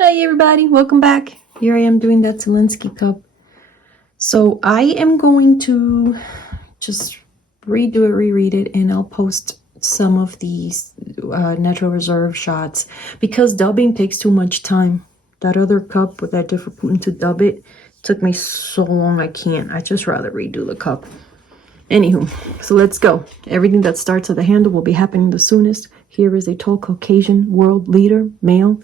Hi everybody, welcome back. Here I am doing that Zelensky cup. So I am going to just reread it, and I'll post some of these natural reserve shots because dubbing takes too much time. That other cup with that different Putin to dub it took me so long I can't. I just rather redo the cup. Anywho, so let's go. Everything that starts at the handle will be happening the soonest. Here is a tall Caucasian world leader, male,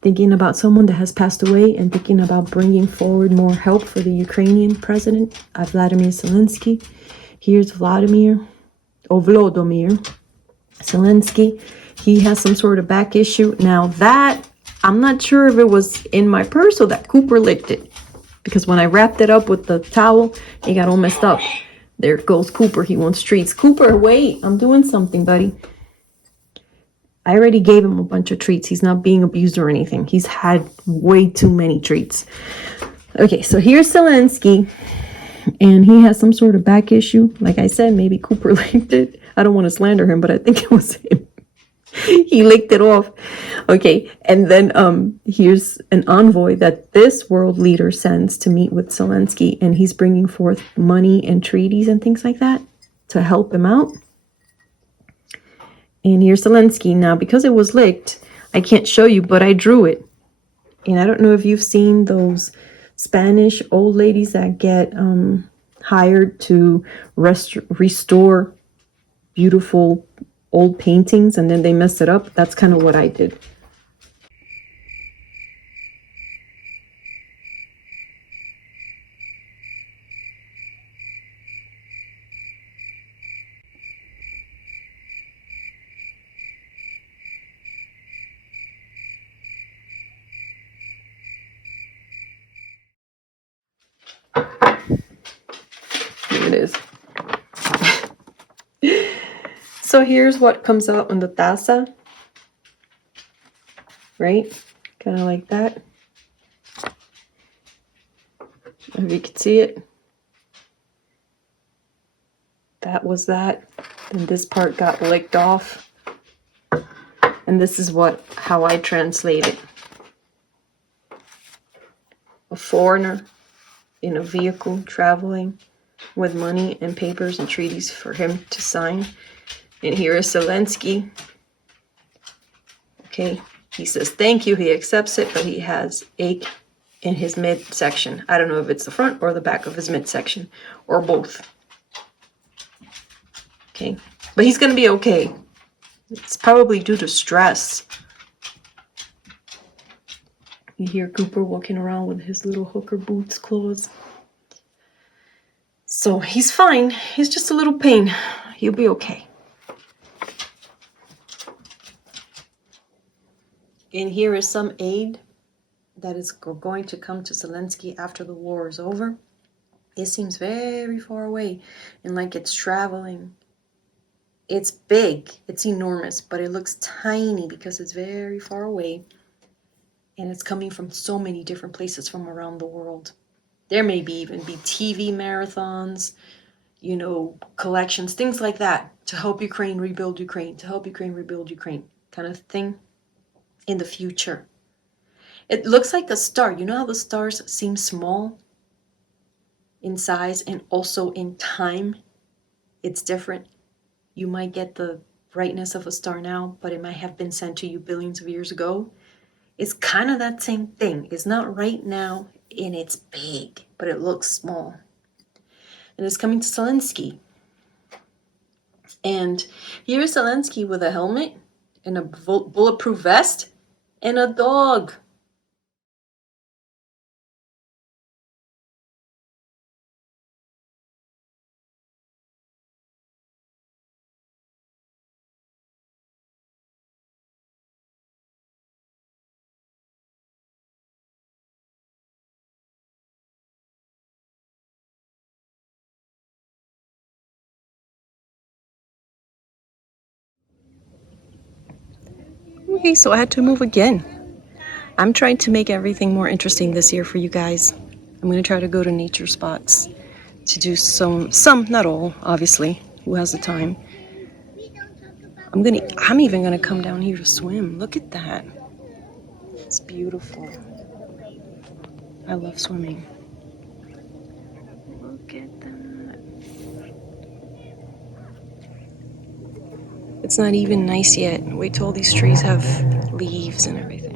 thinking about someone that has passed away and thinking about bringing forward more help for the Ukrainian president, Vladimir Zelensky. Here's Volodymyr Zelensky. He has some sort of back issue. Now that, I'm not sure if it was in my purse or that Cooper licked it, because when I wrapped it up with the towel, it got all messed up. There goes Cooper. He wants treats. Cooper, wait, I'm doing something, buddy. I already gave him a bunch of treats. He's not being abused or anything. He's had way too many treats. Okay, so here's Zelensky, and he has some sort of back issue. Like I said, maybe Cooper licked it. I don't want to slander him, but I think it was him. He licked it off. Okay, and then here's an envoy that this world leader sends to meet with Zelensky, and he's bringing forth money and treaties and things like that to help him out. And here's Zelensky. Now, because it was licked, I can't show you, but I drew it. And I don't know if you've seen those Spanish old ladies that get hired to restore beautiful old paintings and then they mess it up. That's kind of what I did. Here it is. So here's what comes out on the taza, right? Kind of like that. If you can see it. That was that. Then this part got licked off. And this is how I translate it. A foreigner in a vehicle traveling with money and papers and treaties for him to sign. And here is Zelensky. Okay, he says thank you, he accepts it, but he has ache in his midsection. I don't know if it's the front or the back of his midsection, or both. Okay, but he's gonna be okay. It's probably due to stress. You hear Cooper walking around with his little hooker boots claws. So he's fine. He's just a little pain. He'll be okay. And here is some aid that is going to come to Zelensky after the war is over. It seems very far away and like it's traveling. It's big, it's enormous, but it looks tiny because it's very far away. And it's coming from so many different places from around the world. There may even be TV marathons, collections, things like that to help Ukraine rebuild Ukraine, kind of thing in the future. It looks like a star. You know how the stars seem small in size and also in time? It's different. You might get the brightness of a star now, but it might have been sent to you billions of years ago. It's kind of that same thing. It's not right now, and it's big, but it looks small. And it's coming to Zelensky. And here's Zelensky with a helmet and a bulletproof vest and a dog. Okay, so I had to move again. I'm trying to make everything more interesting this year for you guys. I'm going to try to go to nature spots to do some, not all, obviously, who has the time. I'm even going to come down here to swim. Look at that. It's beautiful. I love swimming. Look at that. It's not even nice yet. Wait till all these trees have leaves and everything.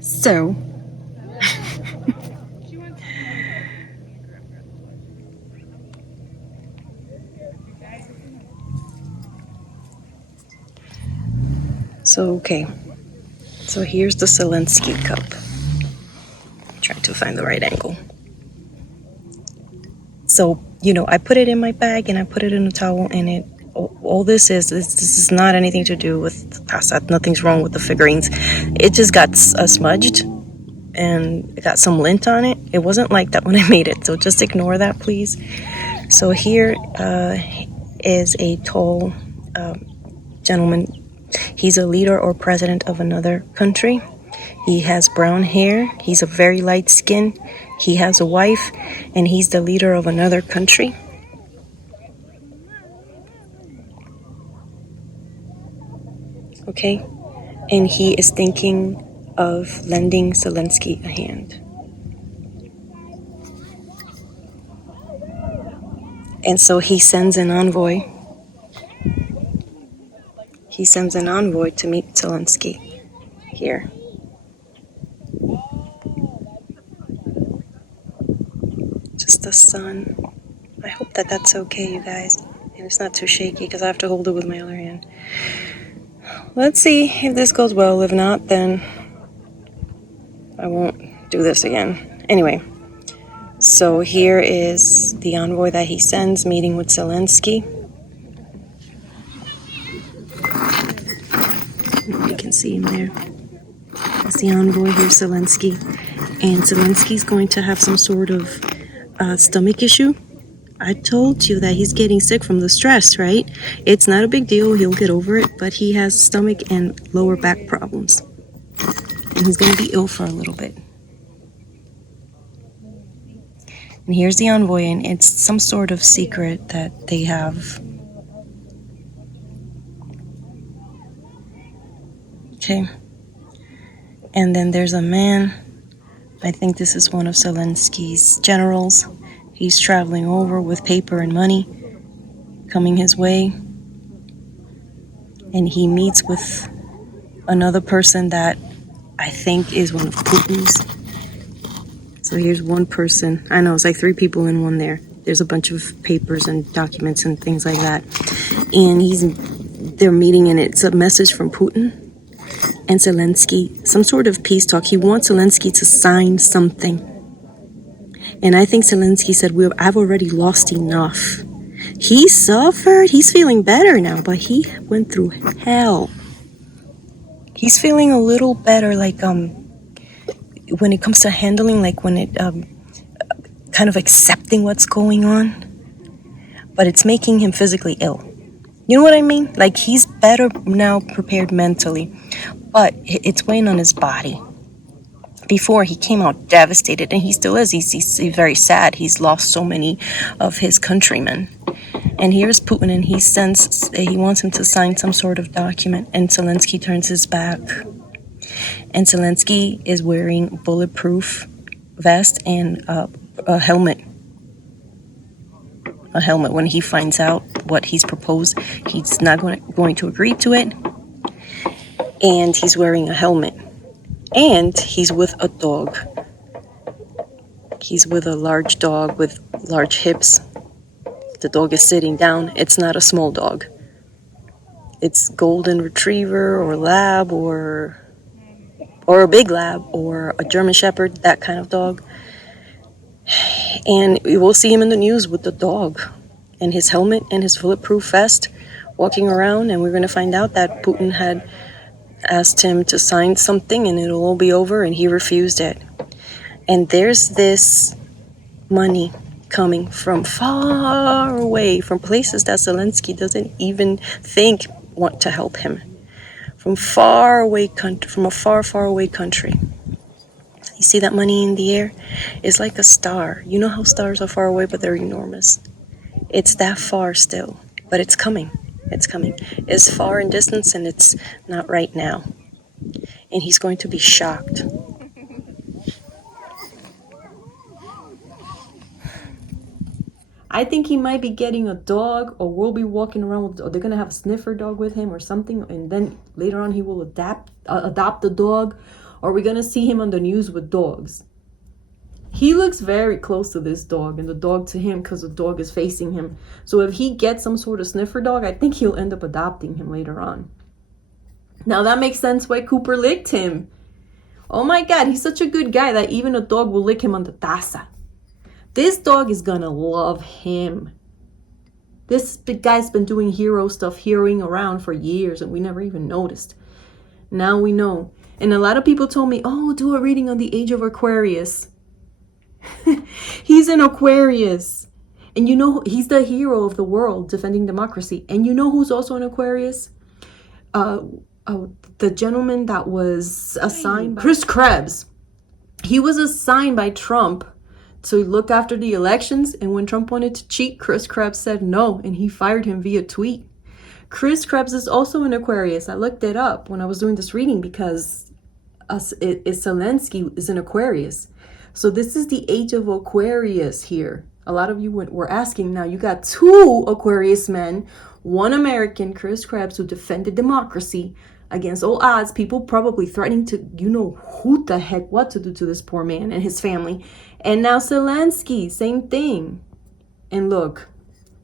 So, okay. So here's the Zelensky cup. Trying to find the right angle. So, I put it in my bag and I put it in a towel, and all this is not anything to do with pasta. Nothing's wrong with the figurines. It just got smudged and it got some lint on it. It wasn't like that when I made it, so just ignore that, please. So here is a tall gentleman. He's a leader or president of another country. He has brown hair. He's a very light skin. He has a wife, and he's the leader of another country. Okay? And he is thinking of lending Zelensky a hand. And so he sends an envoy. He sends an envoy to meet Zelensky here. Just the sun. I hope that that's okay, you guys. And it's not too shaky because I have to hold it with my other hand. Let's see if this goes well. If not, then I won't do this again. Anyway, so here is the envoy that he sends meeting with Zelensky. You can see him there. That's the envoy. Here's Zelensky. And Zelensky's going to have some sort of stomach issue. I told you that he's getting sick from the stress, right? It's not a big deal. He'll get over it. But he has stomach and lower back problems. And he's going to be ill for a little bit. And here's the envoy, and it's some sort of secret that they have. Okay. And then there's a man. I think this is one of Zelensky's generals. He's traveling over with paper and money coming his way. And he meets with another person that I think is one of Putin's. So here's one person. I know, it's like 3 people in one there. There's a bunch of papers and documents and things like that. And they're meeting, and it's a message from Putin and Zelensky. Some sort of peace talk. He wants Zelensky to sign something. And I think Zelensky said, I've already lost enough. He suffered. He's feeling better now, but he went through hell. He's feeling a little better, like when it comes to handling, like when it kind of accepting what's going on. But it's making him physically ill. You know what I mean? Like, he's better now, prepared mentally, but it's weighing on his body. Before, he came out devastated, and he still is. He's very sad. He's lost so many of his countrymen. And here's Putin, and he wants him to sign some sort of document, and Zelensky turns his back. And Zelensky is wearing bulletproof vest and a helmet. A helmet. When he finds out what he's proposed, he's not going to agree to it. And he's wearing a helmet. And he's with a dog. He's with a large dog with large hips. The dog is sitting down. It's not a small dog. It's golden retriever or lab or a big lab or a German shepherd, that kind of dog. And we will see him in the news with the dog and his helmet and his bulletproof vest walking around, and we're going to find out that Putin had asked him to sign something and it'll all be over, and he refused it. And there's this money coming from far away, from places that Zelensky doesn't even think want to help him. From a far, far away country. You see that money in the air? It's like a star. You know how stars are far away, but they're enormous. It's that far still, but it's coming. It's coming. It's far in distance and it's not right now. And he's going to be shocked. I think he might be getting a dog, or we'll be walking around with, or they're gonna have a sniffer dog with him or something, and then later on he will adopt the dog, or we're gonna see him on the news with dogs. He looks very close to this dog, and the dog to him, because the dog is facing him. So if he gets some sort of sniffer dog, I think he'll end up adopting him later on. Now that makes sense why Cooper licked him. Oh my God, he's such a good guy that even a dog will lick him on the taza. This dog is gonna love him. This big guy's been doing hero stuff, heroing around for years, and we never even noticed. Now we know. And a lot of people told me, oh, do a reading on the age of Aquarius. He's an Aquarius. And you know, he's the hero of the world defending democracy. And you know who's also an Aquarius? The gentleman that was assigned by Chris Krebs. He was assigned by Trump to look after the elections, and when Trump wanted to cheat, Chris Krebs said no, and he fired him via tweet. Chris Krebs is also an Aquarius. I looked it up when I was doing this reading because Zelensky is an Aquarius. So this is the age of Aquarius here. A lot of you were asking. Now you got two Aquarius men, one American, Chris Krebs, who defended democracy against all odds, people probably threatening to, you know, who the heck what to do to this poor man and his family. And now Zelensky, same thing. And look,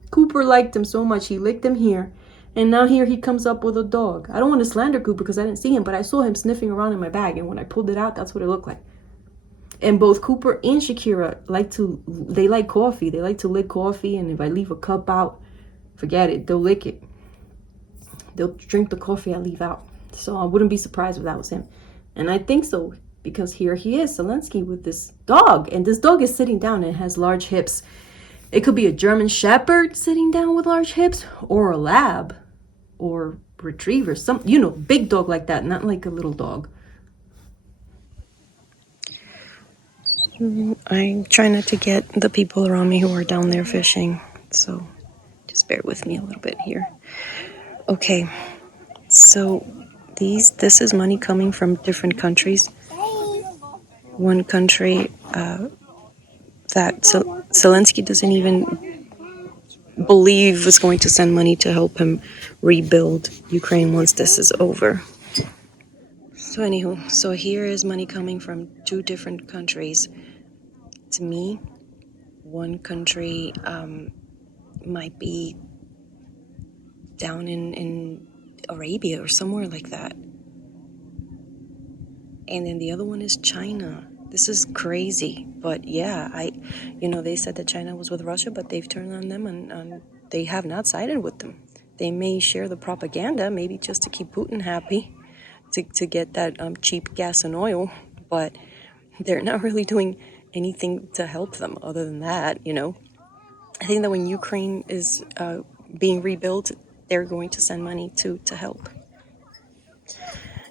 Cooper liked him so much, he licked him here. And now here he comes up with a dog. I don't want to slander Cooper because I didn't see him, but I saw him sniffing around in my bag. And when I pulled it out, that's what it looked like. And both Cooper and Shakira they like coffee. They like to lick coffee. And if I leave a cup out, forget it, they'll lick it. They'll drink the coffee I leave out. So I wouldn't be surprised if that was him. And I think so, because here he is, Zelensky, with this dog. And this dog is sitting down and has large hips. It could be a German Shepherd sitting down with large hips, or a lab, or retriever, some, you know, big dog like that, not like a little dog. I'm trying not to get the people around me who are down there fishing, so just bear with me a little bit here. Okay, so this is money coming from different countries. One country that Zelensky doesn't even believe is going to send money to help him rebuild Ukraine once this is over. So anywho, so here is money coming from two different countries. To me, one country might be down in Arabia or somewhere like that. And then the other one is China. This is crazy. But yeah, they said that China was with Russia, but they've turned on them and they have not sided with them. They may share the propaganda, maybe just to keep Putin happy, to get that cheap gas and oil, but they're not really doing anything to help them other than that, you know. I think that when Ukraine is being rebuilt, they're going to send money to help.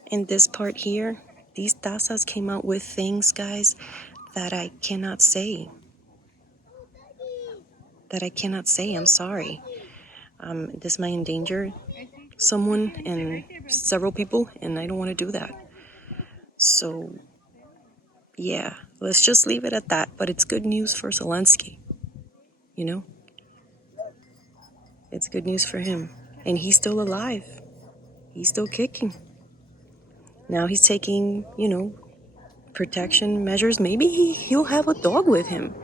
In this part here, these tazas came out with things, guys, that I cannot say. I'm sorry. This might endanger someone and several people, and I don't want to do that. So, yeah, let's just leave it at that. But it's good news for Zelensky, you know? It's good news for him. And he's still alive. He's still kicking. Now he's taking, protection measures. Maybe he'll have a dog with him.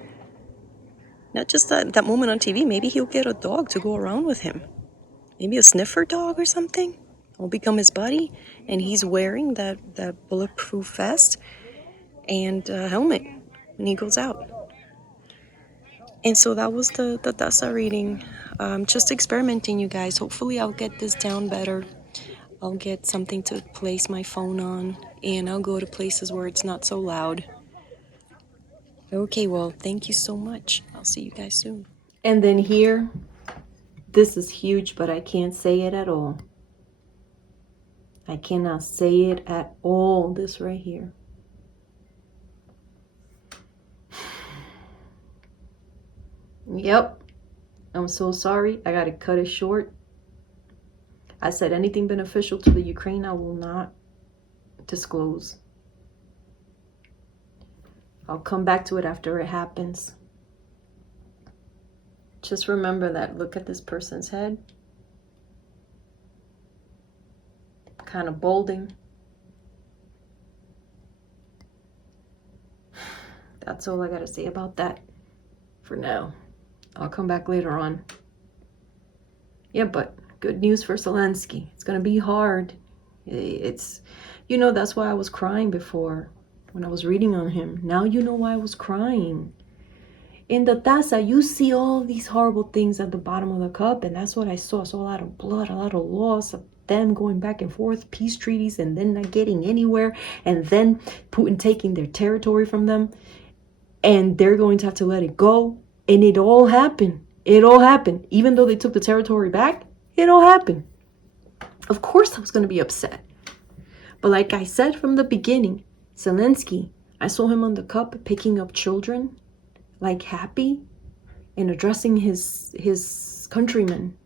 Not just that moment on TV. Maybe he'll get a dog to go around with him. Maybe a sniffer dog or something. Will become his buddy. And he's wearing that bulletproof vest and helmet when he goes out. And so that was the taza reading. Just experimenting, you guys. Hopefully I'll get this down better. I'll get something to place my phone on, and I'll go to places where it's not so loud. Okay, well, thank you so much. I'll see you guys soon. And then here, this is huge, but I can't say it at all. I cannot say it at all, this right here. Yep. I'm so sorry. I gotta cut it short. I said anything beneficial to the Ukraine, I will not disclose. I'll come back to it after it happens. Just remember that. Look at this person's head. Kind of balding. That's all I gotta say about that for now. I'll come back later on. Yeah, but good news for Zelensky. It's gonna be hard. It's, you know, that's why I was crying before when I was reading on him. Now you know why I was crying. In the taza, you see all these horrible things at the bottom of the cup, and that's what I saw. I saw a lot of blood, a lot of loss, of them going back and forth, peace treaties, and then not getting anywhere, and then Putin taking their territory from them, and they're going to have to let it go. And it all happened. It all happened. Even though they took the territory back, it all happened. Of course I was going to be upset. But like I said from the beginning, Zelensky, I saw him on the cup picking up children, like happy, and addressing his countrymen.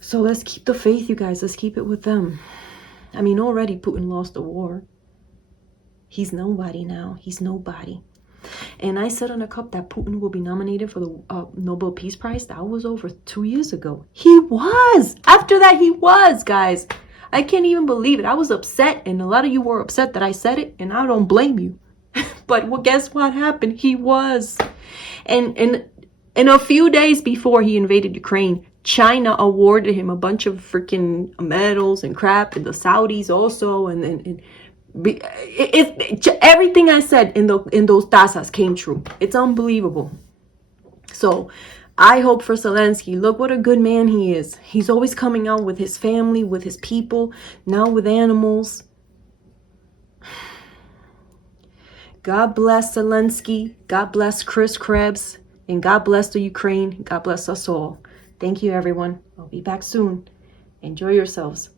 So let's keep the faith, you guys. Let's keep it with them. I mean, already Putin lost the war. He's nobody now. He's nobody. And I said on a cup that Putin will be nominated for the Nobel Peace Prize. That was over 2 years ago. He was. After that, he was, guys. I can't even believe it. I was upset, and a lot of you were upset that I said it, and I don't blame you. But well, guess what happened? He was. And a few days before he invaded Ukraine, China awarded him a bunch of freaking medals and crap, and the Saudis also, and everything I said in those tazas came true. It's unbelievable. So I hope for Zelensky. Look what a good man he is. He's always coming out with his family, with his people, now with animals. God bless Zelensky. God bless Chris Krebs. And God bless the Ukraine. God bless us all. Thank you, everyone. I'll be back soon. Enjoy yourselves.